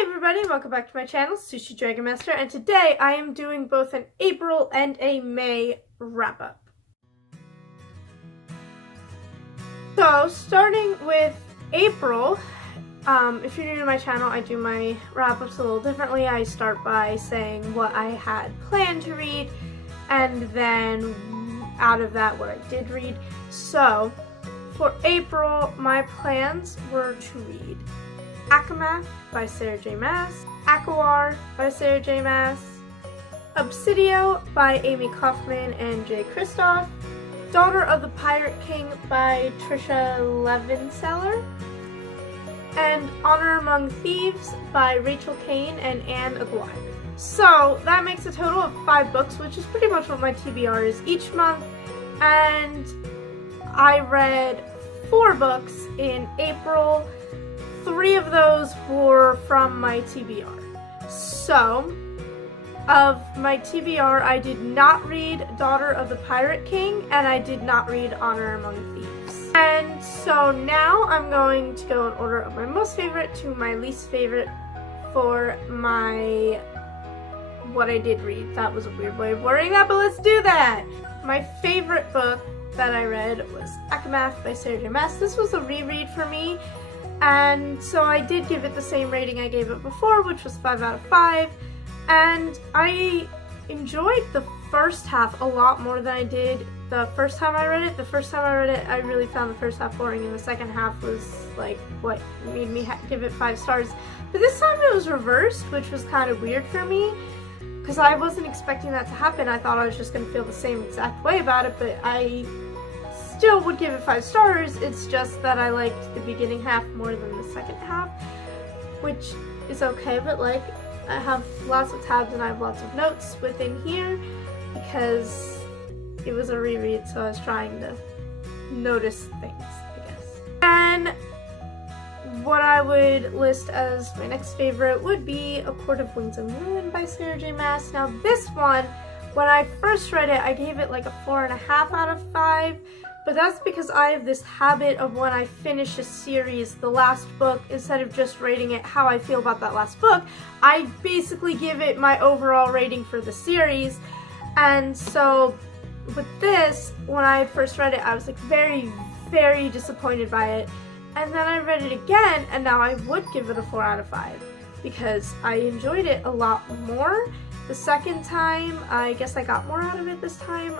Hey everybody, welcome back to my channel, sushidragonmaster, and today I am doing both an April and a May wrap-up. So, starting with April, if you're new to my channel, I do my wrap-ups a little differently. I start by saying what I had planned to read, and then out of that, what I did read. So, for April, my plans were to read Akamath by Sarah J. Maas, Akawar by Sarah J. Maas, Obsidio by Amy Kaufman and Jay Kristoff, Daughter of the Pirate King by Trisha Levenseller, and Honor Among Thieves by Rachel Kane and Anne Aguirre. So that makes a total of 5 books, which is pretty much what my TBR is each month, and I read 4 books in April. 3 of those were from my TBR. So, of my TBR, I did not read Daughter of the Pirate King, and I did not read Honor Among Thieves. And so now I'm going to go in order of my most favorite to my least favorite for my what I did read. That was a weird way of wording that, but let's do that! My favorite book that I read was Akamath by Sarah J. Maas. This was a reread for me. And so I did give it the same rating I gave it before, which was 5 out of 5. And I enjoyed the first half a lot more than I did the first time I read it. The first time I read it, I really found the first half boring, and the second half was like what made me give it 5 stars. But this time it was reversed, which was kind of weird for me, because I wasn't expecting that to happen. I thought I was just going to feel the same exact way about it, but I still would give it 5 stars. It's just that I liked the beginning half more than the second half, which is okay, but like I have lots of tabs and I have lots of notes within here because it was a reread, so I was trying to notice things, I guess. And what I would list as my next favorite would be A Court of Wings and Ruin by Sarah J. Maas. Now this one, when I first read it, I gave it like a 4.5 out of 5. But that's because I have this habit of when I finish a series, the last book, instead of just rating it how I feel about that last book, I basically give it my overall rating for the series. And so with this, when I first read it, I was like very, very disappointed by it. And then I read it again, and now I would give it a 4 out of 5 because I enjoyed it a lot more. The second time, I guess I got more out of it this time.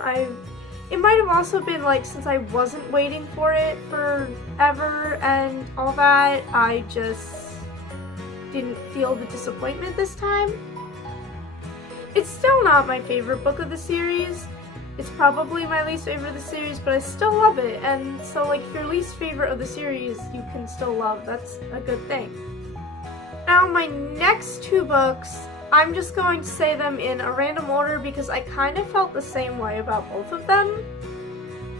It might have also been like, since I wasn't waiting for it forever and all that, I just didn't feel the disappointment this time. It's still not my favorite book of the series. It's probably my least favorite of the series, but I still love it. And so like, if your least favorite of the series you can still love, that's a good thing. Now my next 2 books, I'm just going to say them in a random order because I kind of felt the same way about both of them.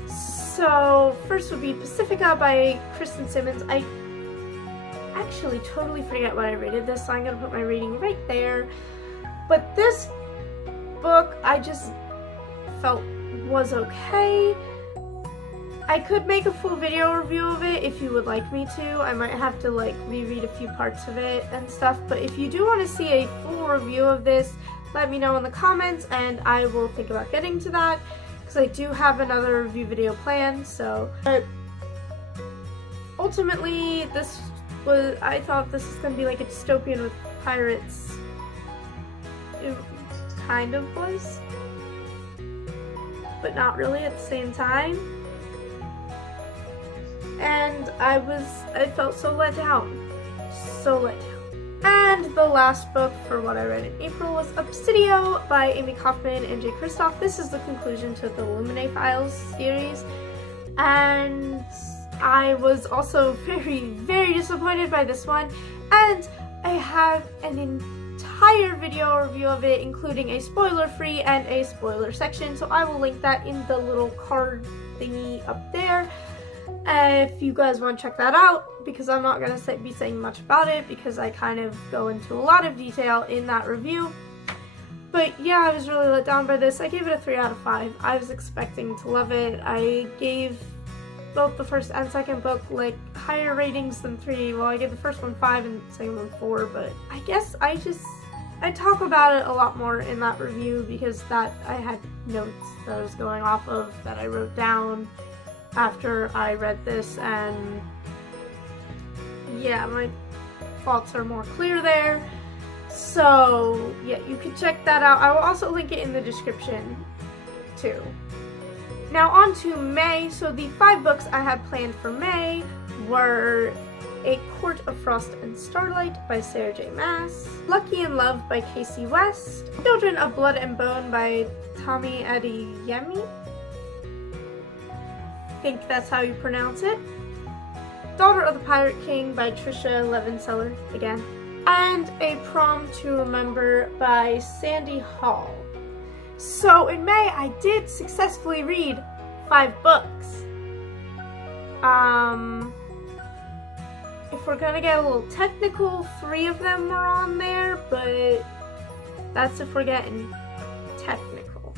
So, first would be Pacifica by Kristen Simmons. I actually totally forget what I rated this, so I'm going to put my rating right there. But this book, I just felt was okay. I could make a full video review of it if you would like me to. I might have to like reread a few parts of it and stuff, but if you do want to see a full review of this, let me know in the comments and I will think about getting to that, because I do have another review video planned. So, but ultimately I thought this was going to be like a dystopian with pirates. It kind of was, but not really at the same time. And I felt so let down. So let down. And the last book for what I read in April was Obsidio by Amy Kaufman and Jay Kristoff. This is the conclusion to the Illuminae Files series. And I was also very, very disappointed by this one. And I have an entire video review of it, including a spoiler-free and a spoiler section. So I will link that in the little card thingy up there. If you guys want to check that out, because I'm not going to be saying much about it because I kind of go into a lot of detail in that review. But yeah, I was really let down by this. I gave it a 3 out of 5. I was expecting to love it. I gave both the first and second book like higher ratings than 3. Well, I gave the first one 5 and the second one 4, but I guess I talk about it a lot more in that review because that I had notes that I was going off of that I wrote down after I read this, and yeah, my thoughts are more clear there. So yeah, you can check that out. I will also link it in the description too. Now on to May. So the 5 books I had planned for May were A Court of Frost and Starlight by Sarah J. Maas, Lucky in Love by Casey West, Children of Blood and Bone by Tommy Adeyemi, I think that's how you pronounce it, Daughter of the Pirate King by Trisha Levenseller again, and A Prom to Remember by Sandy Hall. So in May, I did successfully read 5 books. If we're gonna get a little technical, 3 of them were on there, but that's if we're getting technical.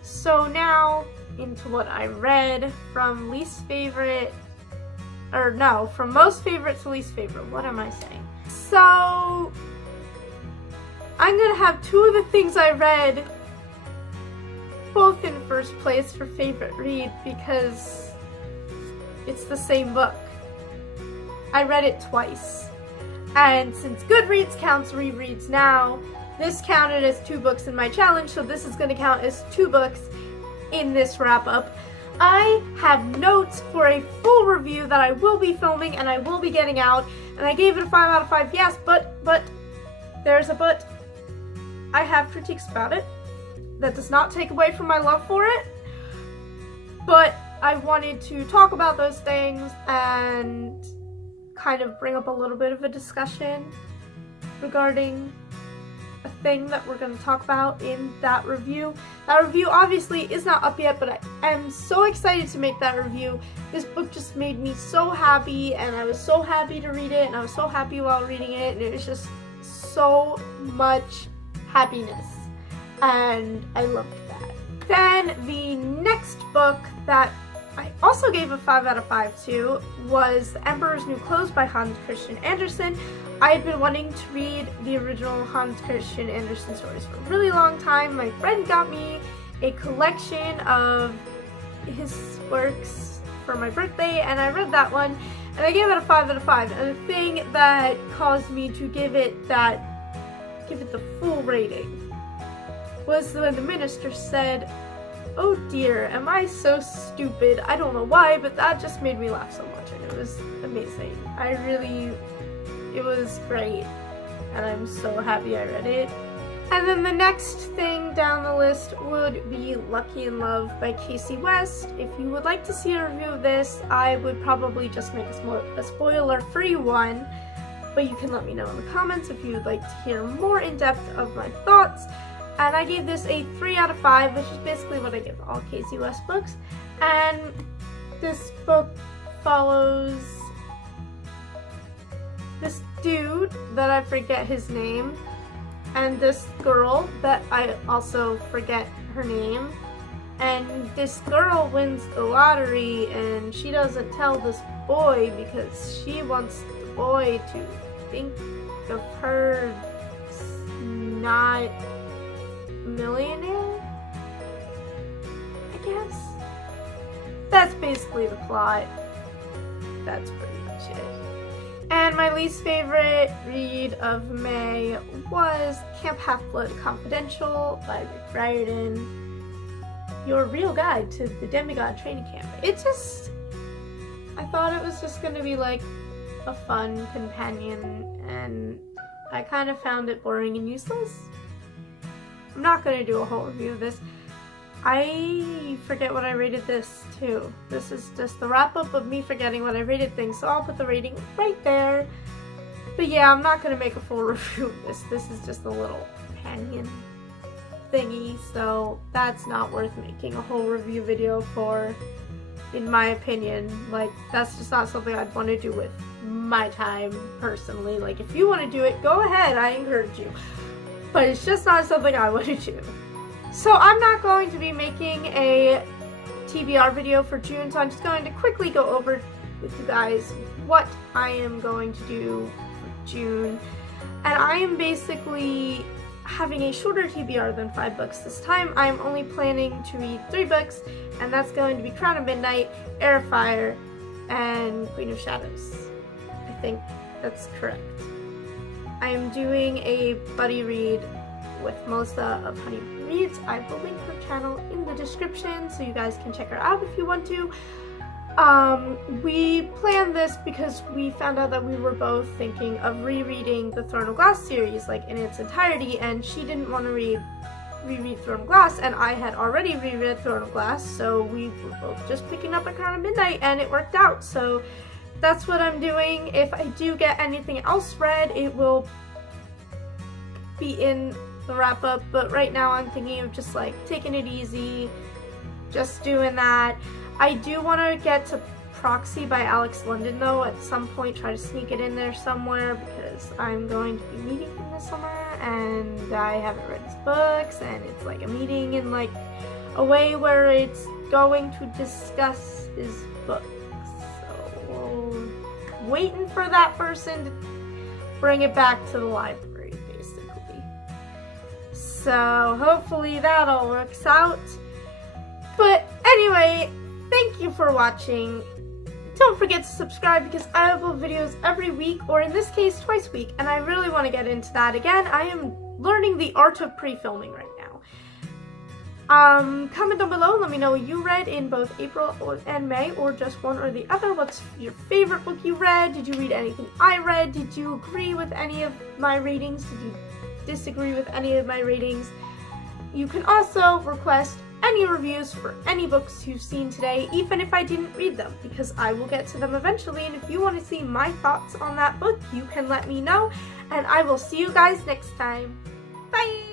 So now, into what I read from least favorite, or no, from most favorite to least favorite. What am I saying? So I'm gonna have 2 of the things I read both in first place for favorite read because it's the same book. I read it twice. And since Goodreads counts rereads now, this counted as 2 books in my challenge, so this is gonna count as 2 books in this wrap up. I have notes for a full review that I will be filming and I will be getting out, and I gave it a 5 out of 5, yes, but, there's a but. I have critiques about it. That does not take away from my love for it, but I wanted to talk about those things and kind of bring up a little bit of a discussion regarding a thing that we're going to talk about in that review. That review obviously is not up yet, but I am so excited to make that review. This book just made me so happy, and I was so happy to read it, and I was so happy while reading it, and it was just so much happiness, and I loved that. Then the next book that I also gave a 5 out of 5 to was The Emperor's New Clothes by Hans Christian Andersen. I had been wanting to read the original Hans Christian Andersen stories for a really long time. My friend got me a collection of his works for my birthday, and I read that one, and I gave it a 5 out of 5. And the thing that caused me to give it the full rating was when the minister said, "Oh dear, am I so stupid?" I don't know why, but that just made me laugh so much, and it was amazing. It was great, and I'm so happy I read it. And then the next thing down the list would be Lucky in Love by Casey West. If you would like to see a review of this, I would probably just make a spoiler-free one, but you can let me know in the comments if you would like to hear more in-depth of my thoughts. And I gave this a 3 out of 5, which is basically what I give all Casey West books. And this book follows this dude that I forget his name, and this girl that I also forget her name. And this girl wins the lottery, and she doesn't tell this boy because she wants the boy to think of her not millionaire, I guess. That's basically the plot. That's pretty much it. And my least favorite read of May was Camp Half-Blood Confidential by Rick Riordan. Your real guide to the demigod training camp. I thought it was just gonna be like a fun companion, and I kind of found it boring and useless. I'm not going to do a whole review of this. I forget what I rated this to. This is just the wrap up of me forgetting what I rated things, so I'll put the rating right there. But yeah, I'm not going to make a full review of this. This is just a little companion thingy, so that's not worth making a whole review video for, in my opinion. Like, that's just not something I'd want to do with my time personally. Like, if you want to do it, go ahead, I encourage you. But it's just not something I want to do. So I'm not going to be making a TBR video for June, so I'm just going to quickly go over with you guys what I am going to do for June. And I am basically having a shorter TBR than 5 books this time. I'm only planning to read 3 books, and that's going to be Crown of Midnight, Heir of Fire, and Queen of Shadows. I think that's correct. I am doing a buddy read with Melissa of Honey Reads. I will link her channel in the description so you guys can check her out if you want to. We planned this because we found out that we were both thinking of rereading the Throne of Glass series, like in its entirety, and she didn't want to reread Throne of Glass, and I had already reread Throne of Glass, so we were both just picking up a Crown of Midnight, and it worked out. So that's what I'm doing. If I do get anything else read, it will be in the wrap up, but right now I'm thinking of just like taking it easy, just doing that. I do want to get to Proxy by Alex London though at some point, try to sneak it in there somewhere, because I'm going to be meeting him this summer and I haven't read his books, and it's like a meeting in like a way where it's going to discuss his books. So waiting for that person to bring it back to the library basically. So hopefully that all works out. But anyway, thank you for watching. Don't forget to subscribe because I upload videos every week, or in this case twice a week, and I really want to get into that again. I am learning the art of pre-filming right now. Comment down below, let me know what you read in both April and May, or just one or the other. What's your favorite book you read? Did you read anything I read? Did you agree with any of my ratings? Did you disagree with any of my ratings? You can also request any reviews for any books you've seen today, even if I didn't read them, because I will get to them eventually, and if you want to see my thoughts on that book, you can let me know, and I will see you guys next time. Bye!